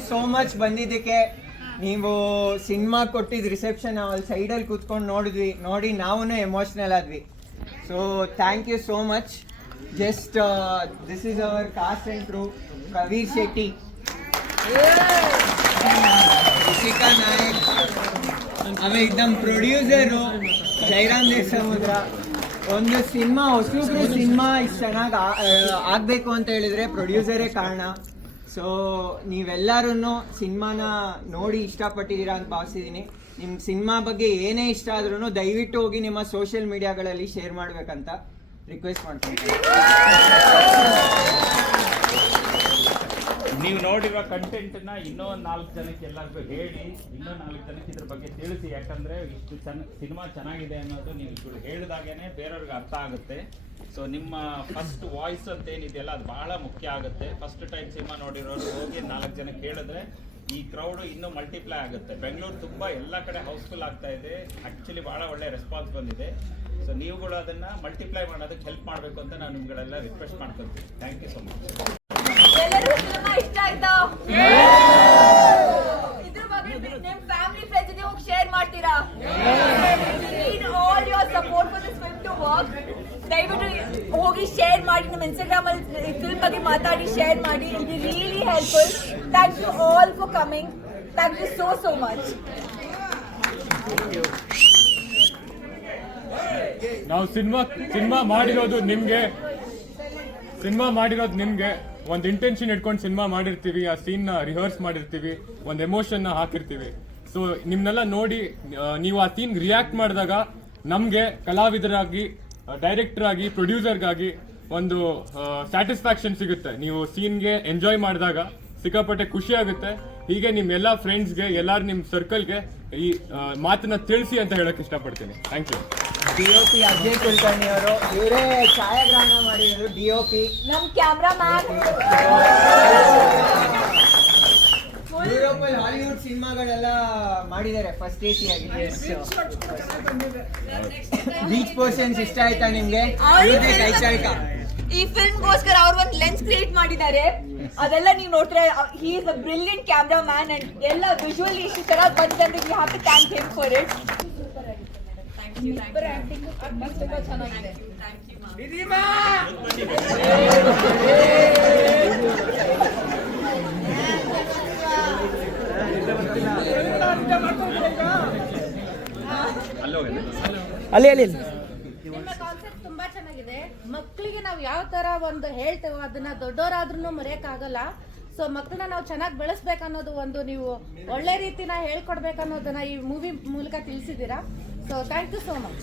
You so much ಬಂದಿದ್ದಕ್ಕೆ. ನೀವು cinema ಕೊಟ್ಟಿದ್ದು ರಿಸೆಪ್ಷನ್ ಅಲ್ಲಿ ಸೈಡಲ್ಲಿ ಕೂತ್ಕೊಂಡು ನೋಡಿ ನಾವು ಎಮೋಷ್ನಲ್ ಆದ್ವಿ. So thank you so much. Just this is our cast and crew. Kavir Shetty, Rishika Nayak, ಆಮೇಲೆ एकदम ಪ್ರೊಡ್ಯೂಸರು ಜೈರಾಮ್ ದೇಶಮುದ್ರ. ಒಂದು ಸಿನಿಮಾ ಹೊಸಬ್ರು ಸಿನಿಮಾ ಇಷ್ಟು ಚೆನ್ನಾಗಿ ಆಗಬೇಕು ಅಂತ ಹೇಳಿದ್ರೆ ಪ್ರೊಡ್ಯೂಸರೇ ಕಾರಣ. ಸೊ ನೀವೆಲ್ಲರೂ ಸಿನಿಮಾನ ನೋಡಿ ಇಷ್ಟಪಟ್ಟಿದ್ದೀರಾ ಅಂತ ಭಾವಿಸಿದ್ದೀನಿ. ನಿಮ್ಮ ಸಿನಿಮಾ ಬಗ್ಗೆ ಏನೇ ಇಷ್ಟ ಆದ್ರೂ ದಯವಿಟ್ಟು ಹೋಗಿ ನಿಮ್ಮ ಸೋಷಿಯಲ್ ಮೀಡಿಯಾಗಳಲ್ಲಿ ಶೇರ್ ಮಾಡಬೇಕಂತ ರಿಕ್ವೆಸ್ಟ್ ಮಾಡ್ತೀನಿ. ನೀವು ನೋಡಿರೋ ಕಂಟೆಂಟ್ನ ಇನ್ನೂ 4 ಜನಕ್ಕೆ ಎಲ್ಲರಿಗೂ ಹೇಳಿ, ಇನ್ನೂ 4 ಜನಕ್ಕೆ ಇದ್ರ ಬಗ್ಗೆ ತಿಳಿಸಿ. ಯಾಕಂದರೆ ಇಷ್ಟು ಸಿನಿಮಾ ಚೆನ್ನಾಗಿದೆ ಅನ್ನೋದು ನೀವು ಇಷ್ಟು ಹೇಳಿದಾಗೇ ಬೇರೆಯವ್ರಿಗೆ ಅರ್ಥ ಆಗುತ್ತೆ. ಸೊ ನಿಮ್ಮ ಫಸ್ಟ್ ವಾಯ್ಸ್ ಅಂತ ಏನಿದೆಯಲ್ಲ ಅದು ಬಹಳ ಮುಖ್ಯ ಆಗುತ್ತೆ. ಫಸ್ಟ್ ಟೈಮ್ ಸಿನಿಮಾ ನೋಡಿರೋರು ಹೋಗಿ 4 ಜನಕ್ಕೆ ಹೇಳಿದ್ರೆ ಈ ಕ್ರೌಡು ಇನ್ನೂ ಮಲ್ಟಿಪ್ಲೈ ಆಗುತ್ತೆ. ಬೆಂಗಳೂರು ತುಂಬ ಎಲ್ಲ ಕಡೆ ಹೌಸ್ಫುಲ್ ಆಗ್ತಾ ಇದೆ. ಆ್ಯಕ್ಚುಲಿ ಭಾಳ ಒಳ್ಳೆ ರೆಸ್ಪಾನ್ಸ್ ಬಂದಿದೆ. ಸೊ ನೀವುಗಳು ಅದನ್ನು ಮಲ್ಟಿಪ್ಲೈ ಮಾಡೋದಕ್ಕೆ ಹೆಲ್ಪ್ ಮಾಡಬೇಕು ಅಂತ ನಾನು ನಿಮ್ಗಳೆಲ್ಲ ರಿಕ್ವೆಸ್ಟ್ ಮಾಡ್ಕೊಳ್ತೀನಿ. Thank you so much. ಎಲ್ಲರೂ ಸಿನಿಮಾ ಇಷ್ಟ ಆಯ್ತಾ? ಇದ್ರ ಬಗ್ಗೆ ನಿಮ್ಮ ಫ್ಯಾಮಿಲಿ ಫ್ರೆಂಡ್ಸ್ ಜೊತೆ ಹೋಗಿ ಶೇರ್ ಮಾಡ್ತೀರಾ? Need all your support for this film to work. ದಯವಿಟ್ಟು ಹೋಗಿ ಶೇರ್ ಮಾಡಿ. ನಮ್ಮ ಇನ್ಸ್ಟಾಗ್ರಾಮ್ ಅಲ್ಲಿ ಫಿಲ್ಮ್ ಬಗ್ಗೆ ಮಾತಾಡಿ, ಶೇರ್ ಮಾಡಿ. It will be really helpful. Thank you all for coming. Thank you so much. ನಾವು ಸಿನಿಮಾ ಮಾಡಿರೋದು ನಿಮ್ಗೆ ಒಂದು ಇಂಟೆನ್ಷನ್ ಇಟ್ಕೊಂಡು ಸಿನಿಮಾ ಮಾಡಿರ್ತೀವಿ. ಆ ಸೀನ್ನ ರಿಹರ್ಸ್ ಮಾಡಿರ್ತೀವಿ, ಒಂದು ಎಮೋಷನ್ನ ಹಾಕಿರ್ತೀವಿ. ಸೊ ನಿಮ್ನೆಲ್ಲ ನೋಡಿ ನೀವು ಆ ಸೀನ್ ರಿಯಾಕ್ಟ್ ಮಾಡಿದಾಗ ನಮಗೆ ಕಲಾವಿದರಾಗಿ, ಡೈರೆಕ್ಟರ್ ಆಗಿ, ಪ್ರೊಡ್ಯೂಸರ್ಗಾಗಿ ಒಂದು ಸ್ಯಾಟಿಸ್ಫ್ಯಾಕ್ಷನ್ ಸಿಗುತ್ತೆ. ನೀವು ಸೀನ್ಗೆ ಎಂಜಾಯ್ ಮಾಡಿದಾಗ ಸಿಕ್ಕಾಪಟ್ಟೆ ಖುಷಿ ಆಗುತ್ತೆ. ಹೀಗೆ ನಿಮ್ಮೆಲ್ಲ ಫ್ರೆಂಡ್ಸ್ಗೆ, ಎಲ್ಲರೂ ನಿಮ್ಮ ಸರ್ಕಲ್ಗೆ ಈ ಮಾತನ್ನ ತಿಳಿಸಿ ಅಂತ ಹೇಳಕ್ ಇಷ್ಟಪಡ್ತೀನಿ. Thank you. DOP Ajay Kulkarni ಅವರು, ಇವರೇ ಛಾಯಾಗ್ರಹಣ ಮಾಡಿದ್ರು. DOP ನಮ್ಮ ಕ್ಯಾಮ್ರಾಮ್ಯಾನ್. ಯುರೋಪಲ್ಲಿ ಹಾಲಿವುಡ್ ಸಿನಿಮಾಗಳೆಲ್ಲ ಮಾಡಿದ್ದಾರೆ ಫಸ್ಟ್ AC ಆಗಿ. ಬೀಚ್ ಪೋರ್ಷನ್ಸ್ ಇಷ್ಟ ಆಯ್ತಾ ನಿಮ್ಗೆ? ಈ ಫಿಲ್ಮ್ಗೋಸ್ಕರ ಅವ್ರು ಒಂದು ಲೆನ್ಸ್ ಕ್ರಿಯೇಟ್ ಮಾಡಿದ್ದಾರೆ. ಅದೆಲ್ಲ ನೀವು ನೋಡ್ತಾರೆ. He is a brilliant camera man and ಎಲ್ಲ ವಿಜುವಲಿ ಇಷ್ಟು ಚೆನ್ನಾಗಿ ಬಂದಿದೆ. We have to thank him for it. ಇಬ್ಬರ ಆಕ್ಟಿಂಗ್ ತುಂಬಾ ಚೆನ್ನಾಗಿದೆ. ಅಲ್ಲಿ ನಿಮ್ಮ ಕಾನ್ಸೆಪ್ಟ್ ತುಂಬಾ ಚೆನ್ನಾಗಿದೆ. ಮಕ್ಕಳಿಗೆ ನಾವು ಯಾವ ತರ ಒಂದು ಹೇಳ್ತೇವೋ ಅದನ್ನ ದೊಡ್ಡವರಾದ್ರೂ ಮರೆಯಕ್ಕಾಗಲ್ಲ. ಸೊ ಮಕ್ಕಳನ್ನ ನಾವು ಚೆನ್ನಾಗಿ ಬೆಳೆಸ್ಬೇಕನ್ನೋದು ಒಂದು ನೀವು ಒಳ್ಳೆ ರೀತಿನ ಹೇಳ್ಕೊಡ್ಬೇಕನ್ನೋದನ್ನ ಈ ಮೂವಿ ಮೂಲಕ ತಿಳಿಸಿದ್ದೀರಾ. So thank you so much.